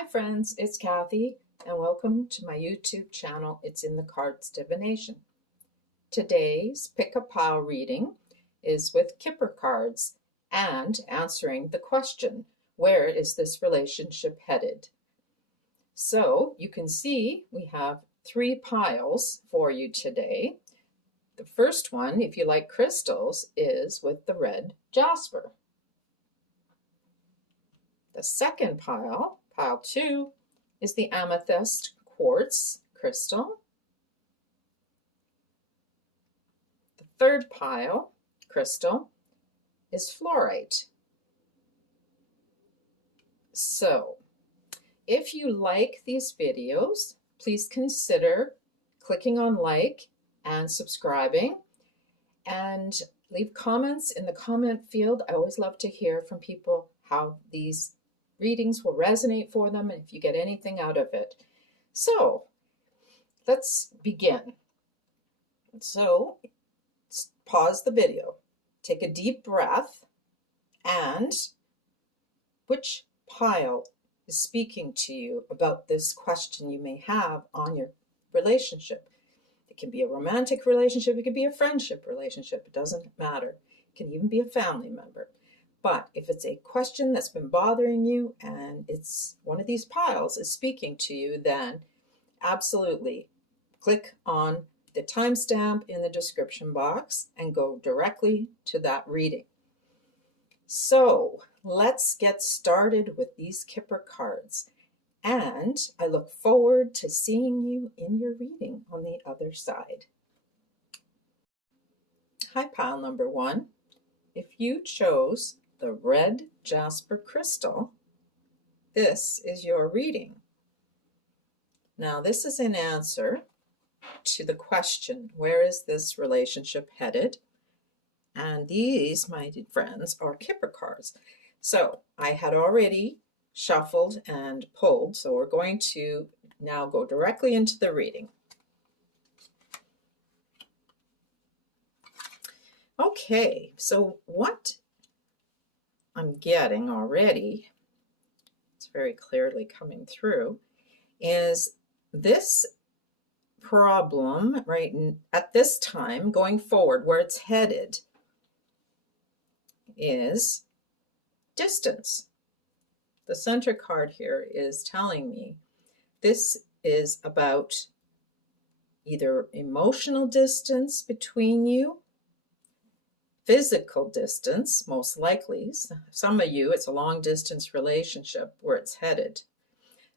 Hi friends, it's Kathy and welcome to my YouTube channel, It's in the Cards Divination. Today's Pick a Pile reading is with Kipper cards and answering the question, where is this relationship headed? So you can see we have 3 piles for you today. The first one, if you like crystals, is with the red jasper. The second pile, pile 2, is the amethyst quartz crystal. The third pile crystal is fluorite. So, if you like these videos, please consider clicking on like and subscribing, and leave comments in the comment field. I always love to hear from people how these readings will resonate for them and if you get anything out of it. So let's begin. So pause the video, take a deep breath, and which pile is speaking to you about this question you may have on your relationship? It can be a romantic relationship, it can be a friendship relationship, it doesn't matter. It can even be a family member. But if it's a question that's been bothering you and it's one of these piles is speaking to you, then absolutely click on the timestamp in the description box and go directly to that reading. So let's get started with these Kipper cards. And I look forward to seeing you in your reading on the other side. Hi, pile number 1. If you chose the red jasper crystal, this is your reading. Now, this is an answer to the question, where is this relationship headed? And these, my friends, are Kipper cards. So I had already shuffled and pulled, so we're going to now go directly into the reading. Okay, so what I'm getting already, it's very clearly coming through, is this problem right at this time going forward, where it's headed is distance. The center card here is telling me this is about either emotional distance between you, physical distance, most likely. Some of you, it's a long distance relationship where it's headed.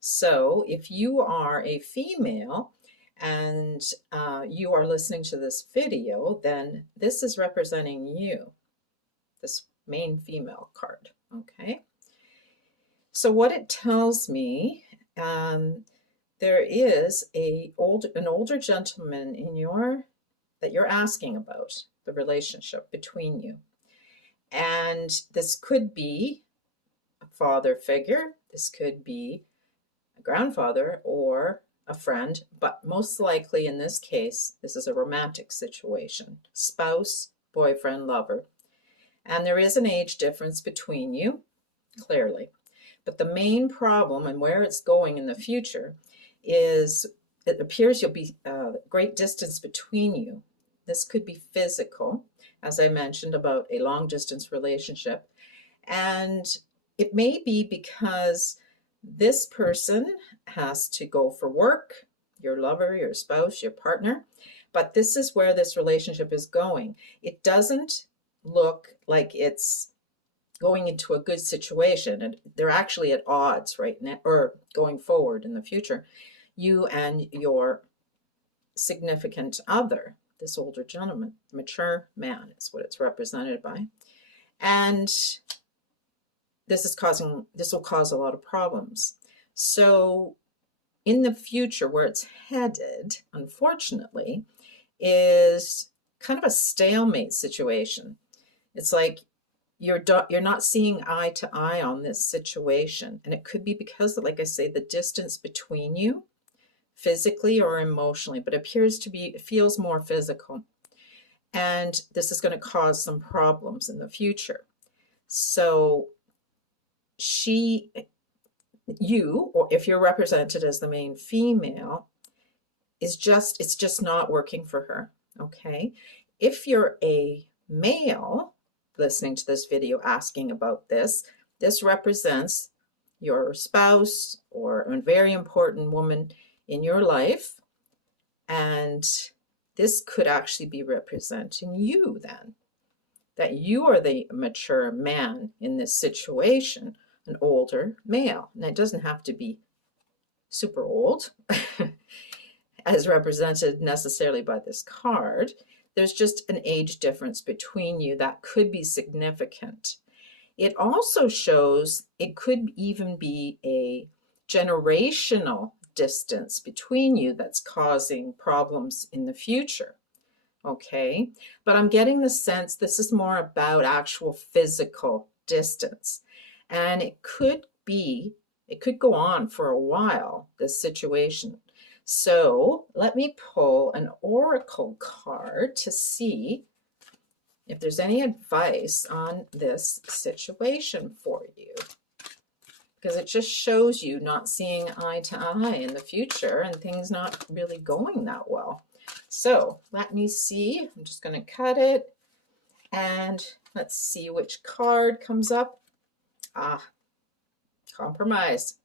So if you are a female and you are listening to this video, then this is representing you, this main female card, okay? So what it tells me, there is an older gentleman that you're asking about the relationship between you. And this could be a father figure, this could be a grandfather or a friend, but most likely in this case, this is a romantic situation, spouse, boyfriend, lover. And there is an age difference between you, clearly. But the main problem and where it's going in the future is it appears you'll be great distance between you. This could be physical, as I mentioned about a long distance relationship. And it may be because this person has to go for work, your lover, your spouse, your partner, but this is where this relationship is going. It doesn't look like it's going into a good situation, and they're actually at odds right now, or going forward in the future, you and your significant other, this older gentleman, mature man is what it's represented by. And this will cause a lot of problems. So in the future, where it's headed, unfortunately, is kind of a stalemate situation. It's like you're not seeing eye to eye on this situation. And it could be because, like I say, the distance between you, physically or emotionally, but it feels more physical. And this is going to cause some problems in the future. So you, or if you're represented as the main female, it's just not working for her, okay? If you're a male listening to this video asking about this, this represents your spouse or a very important woman in your life, and this could actually be representing you then, that you are the mature man in this situation, an older male. And it doesn't have to be super old as represented necessarily by this card. There's just an age difference between you that could be significant. It also shows it could even be a generational distance between you that's causing problems in the future. Okay, but I'm getting the sense this is more about actual physical distance, and it could go on for a while, this situation. So let me pull an oracle card to see if there's any advice on this situation for you, because it just shows you not seeing eye to eye in the future and things not really going that well. So let me see. I'm just going to cut it, and let's see which card comes up. Compromise.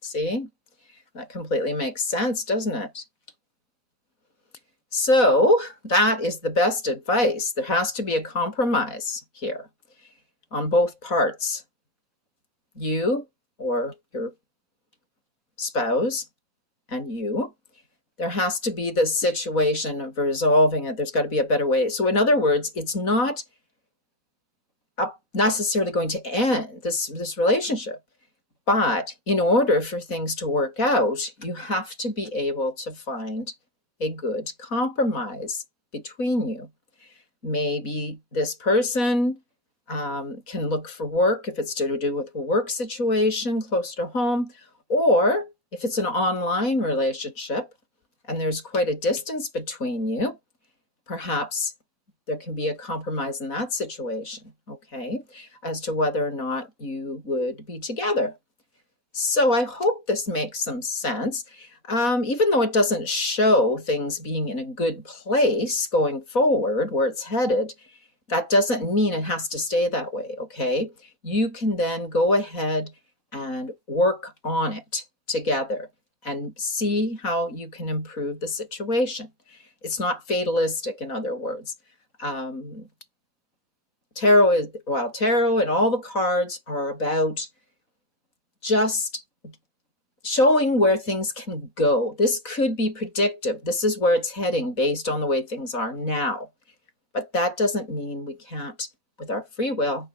See? That completely makes sense, doesn't it? So that is the best advice. There has to be a compromise here on both parts. You or your spouse and you. There has to be this situation of resolving it. There's got to be a better way. So in other words, it's not necessarily going to end this relationship. But in order for things to work out, you have to be able to find a good compromise between you. Maybe this person can look for work if it's to do with a work situation close to home, or if it's an online relationship and there's quite a distance between you, perhaps there can be a compromise in that situation, okay, as to whether or not you would be together. So I hope this makes some sense. Even though it doesn't show things being in a good place going forward where it's headed, that doesn't mean it has to stay that way, okay? You can then go ahead and work on it together and see how you can improve the situation. It's not fatalistic, in other words. Tarot and all the cards are about just showing where things can go. This could be predictive. This is where it's heading based on the way things are now. But that doesn't mean we can't, with our free will,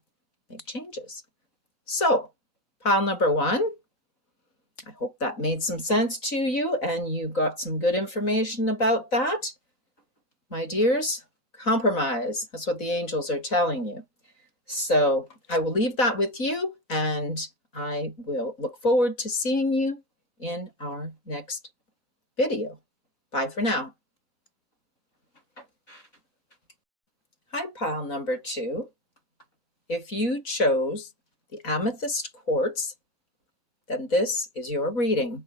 make changes. So, pile number 1, I hope that made some sense to you and you got some good information about that. My dears, compromise. That's what the angels are telling you. So I will leave that with you, and I will look forward to seeing you in our next video. Bye for now. Hi, pile number 2. If you chose the amethyst quartz, then this is your reading.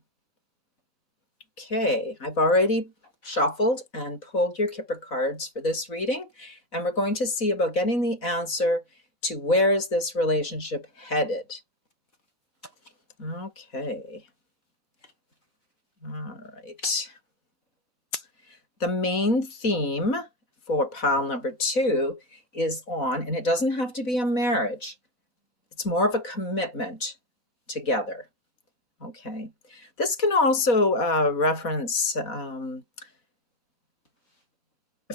Okay, I've already shuffled and pulled your Kipper cards for this reading, and we're going to see about getting the answer to where is this relationship headed. Okay. All right. The main theme for pile number 2 is on, and it doesn't have to be a marriage. It's more of a commitment together. Okay. This can also reference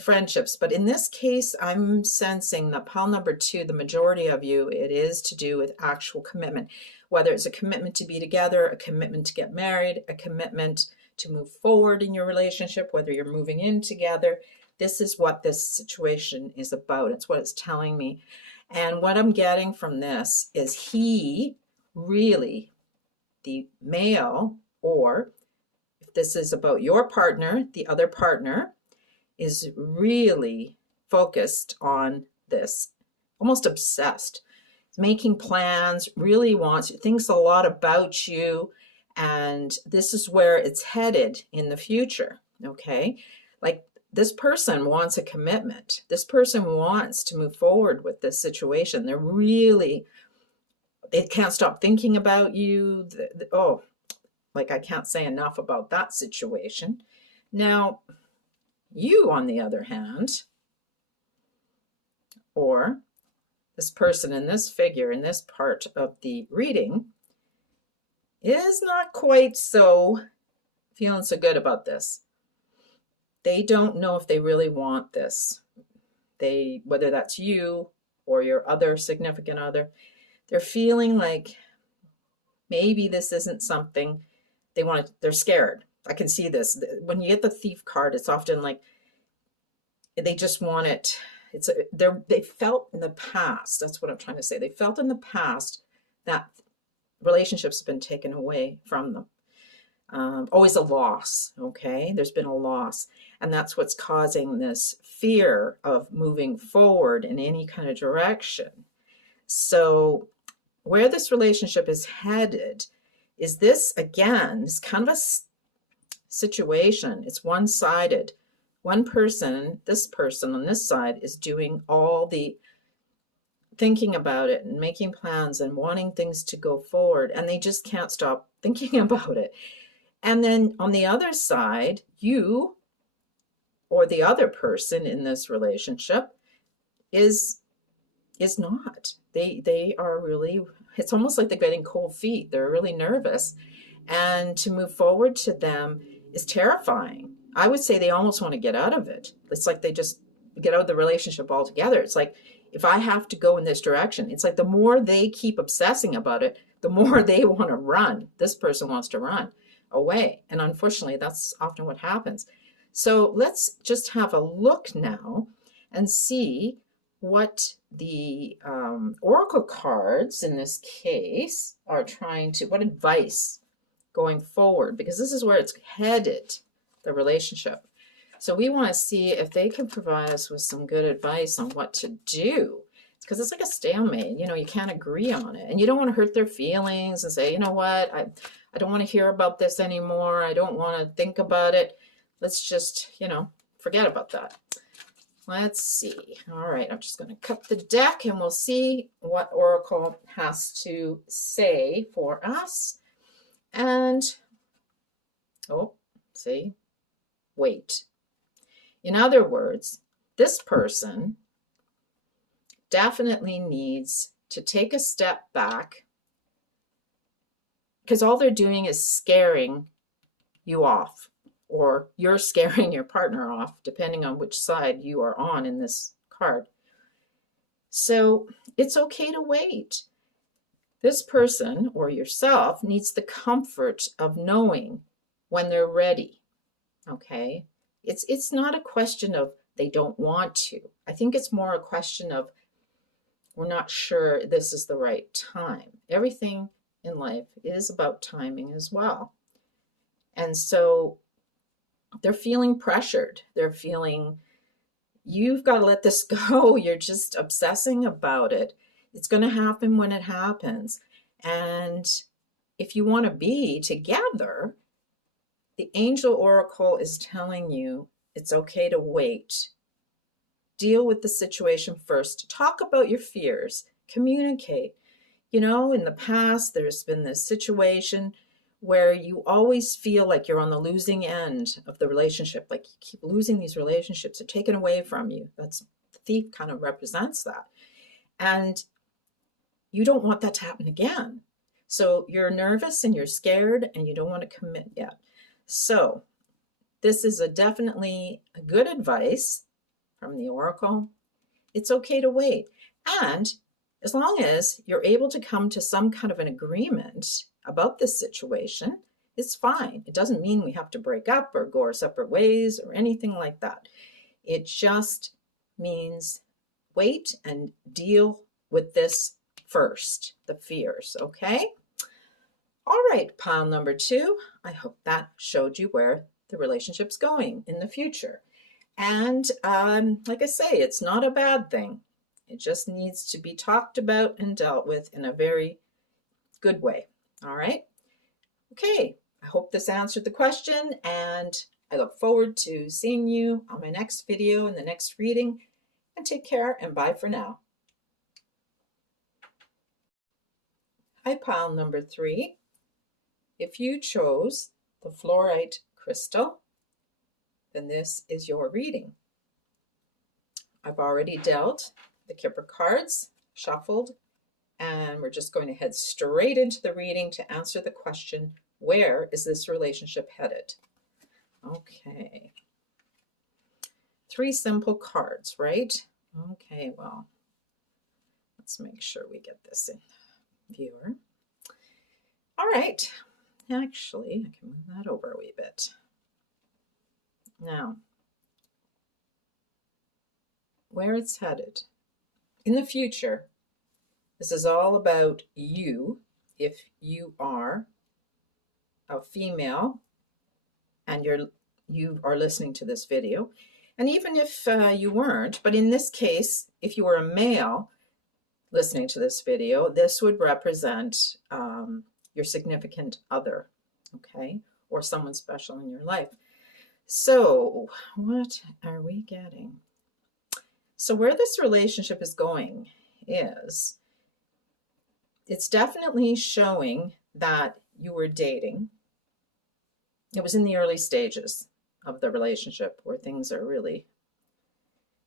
friendships, but in this case, I'm sensing that pile number 2, the majority of you, it is to do with actual commitment. Whether it's a commitment to be together, a commitment to get married, a commitment to move forward in your relationship, whether you're moving in together. This is what this situation is about. It's what it's telling me. And what I'm getting from this is he really, the male, or if this is about your partner, the other partner, is really focused on this, almost obsessed. making plans, really thinks a lot about you, and this is where it's headed in the future, okay? Like, this person wants a commitment. This person wants to move forward with this situation. They can't stop thinking about you. Oh, like, I can't say enough about that situation. Now, you, on the other hand, or this person in this figure, in this part of the reading, is not quite so feeling so good about this. They don't know if they really want this. Whether that's you or your other significant other, they're feeling like maybe this isn't something they want. They're scared. I can see this. When you get the Thief card, it's often like they just want it. They felt in the past, that's what I'm trying to say. They felt in the past that relationships have been taken away from them. Always a loss, okay? There's been a loss. And that's what's causing this fear of moving forward in any kind of direction. So where this relationship is headed is this, again, is kind of a situation. It's one-sided. One person, this person on this side, is doing all the thinking about it and making plans and wanting things to go forward, and they just can't stop thinking about it. And then on the other side, you or the other person in this relationship is not. They are really, it's almost like they're getting cold feet. They're really nervous. And to move forward to them is terrifying. I would say they almost want to get out of it. It's like they just get out of the relationship altogether. It's like, if I have to go in this direction, it's like the more they keep obsessing about it, the more they want to run. This person wants to run away. And unfortunately, that's often what happens. So let's just have a look now and see what the oracle cards in this case are what advice going forward, because this is where it's headed, the relationship. So we want to see if they can provide us with some good advice on what to do. Because it's like a stalemate. You can't agree on it. And you don't want to hurt their feelings and say, you know what, I don't want to hear about this anymore. I don't want to think about it. Let's just, forget about that. Let's see. All right, I'm just going to cut the deck and we'll see what Oracle has to say for us. And, wait. In other words, this person definitely needs to take a step back, because all they're doing is scaring you off, or you're scaring your partner off, depending on which side you are on in this card. So it's okay to wait. This person or yourself needs the comfort of knowing when they're ready, okay? It's not a question of they don't want to. I think it's more a question of we're not sure this is the right time. Everything in life is about timing as well. And so they're feeling pressured. They're feeling, you've got to let this go. You're just obsessing about it. It's going to happen when it happens. And if you want to be together, the angel oracle is telling you it's okay to wait. Deal with the situation first. Talk about your fears. Communicate. In the past, there's been this situation where you always feel like you're on the losing end of the relationship. Like you keep losing these relationships. They're taken away from you. The thief kind of represents that. And you don't want that to happen again. So you're nervous and you're scared and you don't want to commit yet. So this is definitely a good advice from the oracle. It's okay to wait. And as long as you're able to come to some kind of an agreement about this situation, it's fine. It doesn't mean we have to break up or go our separate ways or anything like that. It just means wait and deal with this first, the fears, okay? All right, pile number 2. I hope that showed you where the relationship's going in the future. And like I say, it's not a bad thing. It just needs to be talked about and dealt with in a very good way. All right? Okay, I hope this answered the question, and I look forward to seeing you on my next video and the next reading. And take care, and bye for now. Hi, pile number 3. If you chose the fluorite crystal, then this is your reading. I've already dealt the Kipper cards, shuffled, and we're just going to head straight into the reading to answer the question, where is this relationship headed? Okay. 3 simple cards, right? Okay, well, let's make sure we get this in the viewer. All right. Actually, I can move that over a wee bit. Now, where it's headed. In the future, this is all about you, if you are a female and you are listening to this video. And even if you weren't, but in this case, if you were a male listening to this video, this would represent your significant other, okay, or someone special in your life. So what are we getting? So where this relationship is going is, it's definitely showing that you were dating. It was in the early stages of the relationship where things are really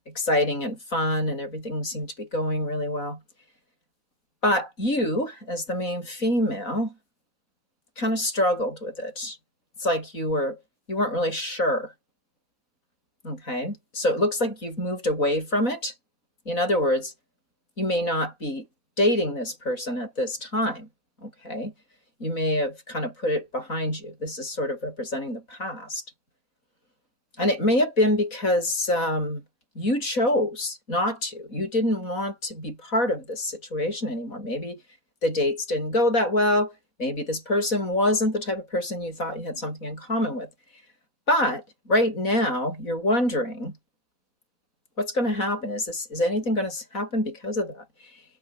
exciting and fun and everything seemed to be going really well. But you, as the main female, kind of struggled with it. It's like you weren't really sure. Okay, so it looks like you've moved away from it. In other words, you may not be dating this person at this time. Okay, you may have kind of put it behind you. This is sort of representing the past. And it may have been because you chose not to. You didn't want to be part of this situation anymore. Maybe the dates didn't go that well. Maybe this person wasn't the type of person you thought you had something in common with. But right now, you're wondering, what's going to happen? Is anything going to happen because of that?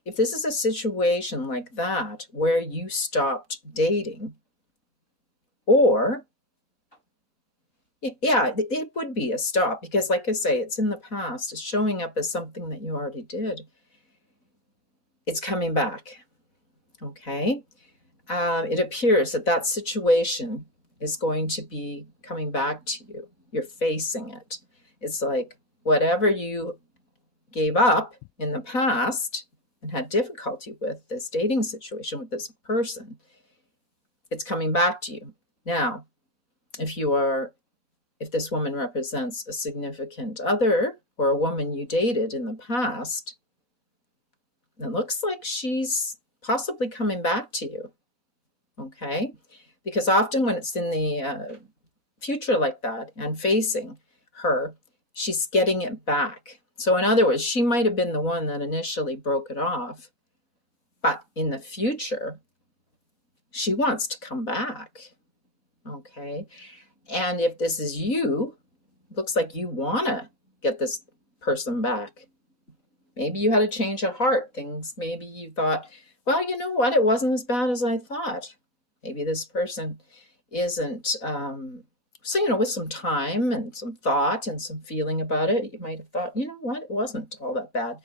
If this is a situation like that, where you stopped dating, or, yeah, it would be a stop, because like I say, it's in the past. It's showing up as something that you already did. It's coming back, okay? It appears that that situation is going to be coming back to you. You're facing it. It's like whatever you gave up in the past and had difficulty with, this dating situation with this person, it's coming back to you. Now, if this woman represents a significant other or a woman you dated in the past, it looks like she's possibly coming back to you, okay? Because often when it's in the future like that and facing her, she's getting it back. So in other words, she might have been the one that initially broke it off, but in the future, she wants to come back, okay? And if this is you, it looks like you want to get this person back. Maybe you had a change of heart. Maybe you thought, well, you know what? It wasn't as bad as I thought. Maybe this person isn't, so, with some time and some thought and some feeling about it, you might have thought, you know what? It wasn't all that bad.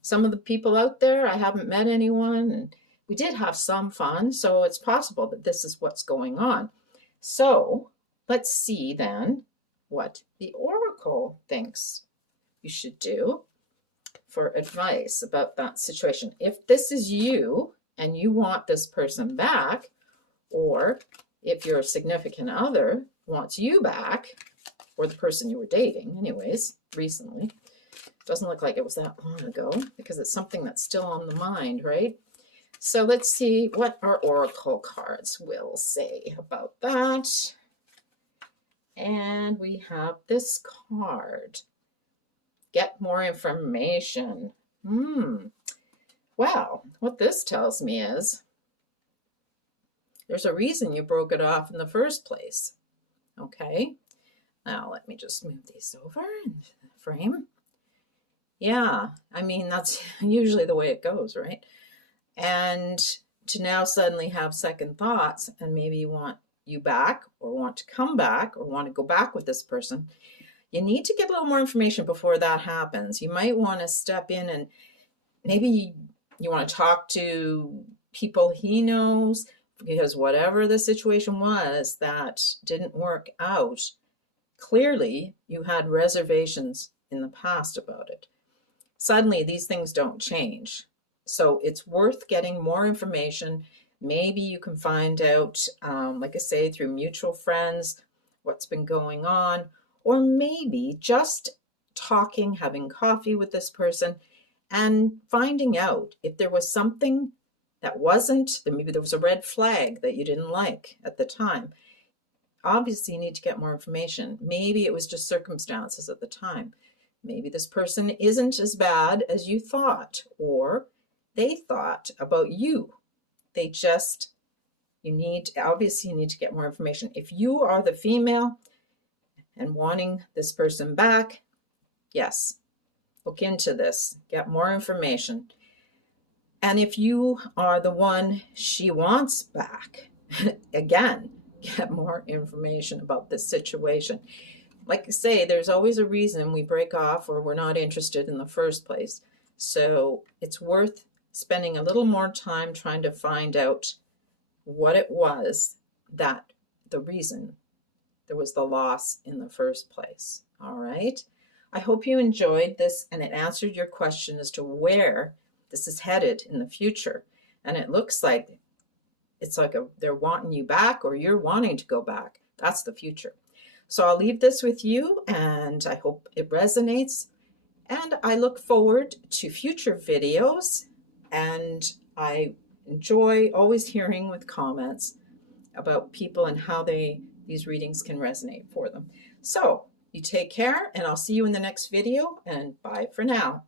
Some of the people out there, I haven't met anyone, and we did have some fun. So it's possible that this is what's going on. So let's see then what the oracle thinks you should do for advice about that situation. If this is you and you want this person back, or if your significant other wants you back, or the person you were dating anyways, recently, doesn't look like it was that long ago, because it's something that's still on the mind, right? So let's see what our oracle cards will say about that. And we have this card. Get more information. Well, what this tells me is there's a reason you broke it off in the first place. Okay, now let me just move these over into the frame. Yeah, I mean, that's usually the way it goes, right? And to now suddenly have second thoughts and maybe want you back or want to come back or want to go back with this person, you need to get a little more information before that happens. You might want to step in and maybe you want to talk to people he knows, because whatever the situation was that didn't work out, clearly you had reservations in the past about it. Suddenly, these things don't change. So it's worth getting more information. Maybe you can find out, like I say, through mutual friends, what's been going on, or maybe just talking, having coffee with this person, and finding out if there was something that wasn't, maybe there was a red flag that you didn't like at the time. Obviously, you need to get more information. Maybe it was just circumstances at the time. Maybe this person isn't as bad as you thought, or they thought about you. They just, obviously you need to get more information. If you are the female and wanting this person back, yes, look into this, get more information. And if you are the one she wants back, again, get more information about this situation. Like I say, there's always a reason we break off or we're not interested in the first place. So it's worth spending a little more time trying to find out what it was that the reason there was the loss in the first place. All right. I hope you enjoyed this and it answered your question as to where this is headed in the future. And it looks like they're wanting you back or you're wanting to go back. That's the future. So I'll leave this with you and I hope it resonates. And I look forward to future videos, and I enjoy always hearing with comments about people and how these readings can resonate for them. So you take care, and I'll see you in the next video, and bye for now.